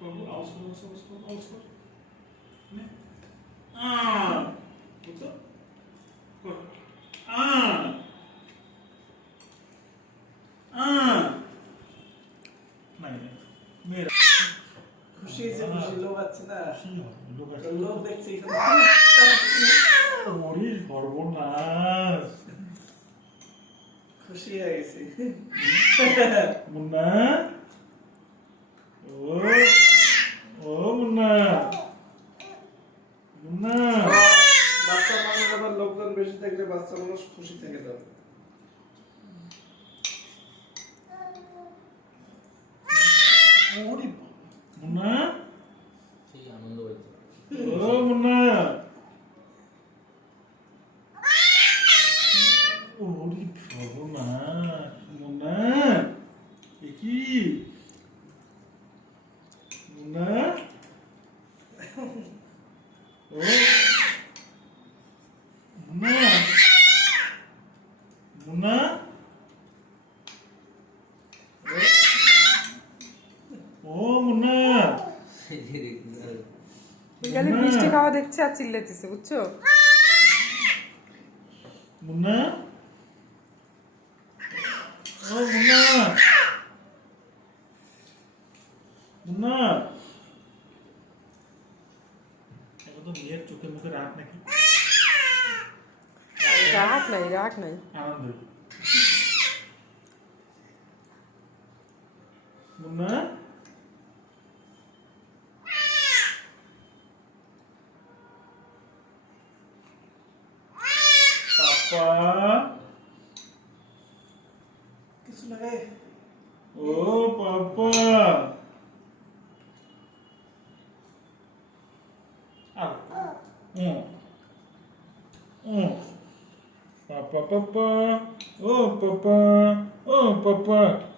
Babu, aus. Ne? Ah! Gut. Gut. Ah! नहीं मेरा খুশি যে খুশি লোক আছে না লোক দেখছি ওরে সর্বনাশ খুশি হয়ে গেছি মুন্না ও ও মুন্না মুন্না বাচ্চা মানুষ আবার লোকজন বেশি থাকলে বাচ্চা মানুষ খুশি থাকে তো ওরে মুন্না সেই আনন্দ হয়েছে ও মুন্না ওরে সর্বনাশ মুন্না কি মুন্না ও মুন্না মুন্না ও মুন্না খালি মিষ্টি খাওয়া দেখছে আর চিল্লাইতেছে বুঝছো মুন্না ও মুন্না মুন্না এটা তো মেয়ের চোখে মুখে রাগ নাকি রাগ নাই আনন্দ মুন্না পাপা কিছু লাগাই ও পাপা Papa, papa, oh papa,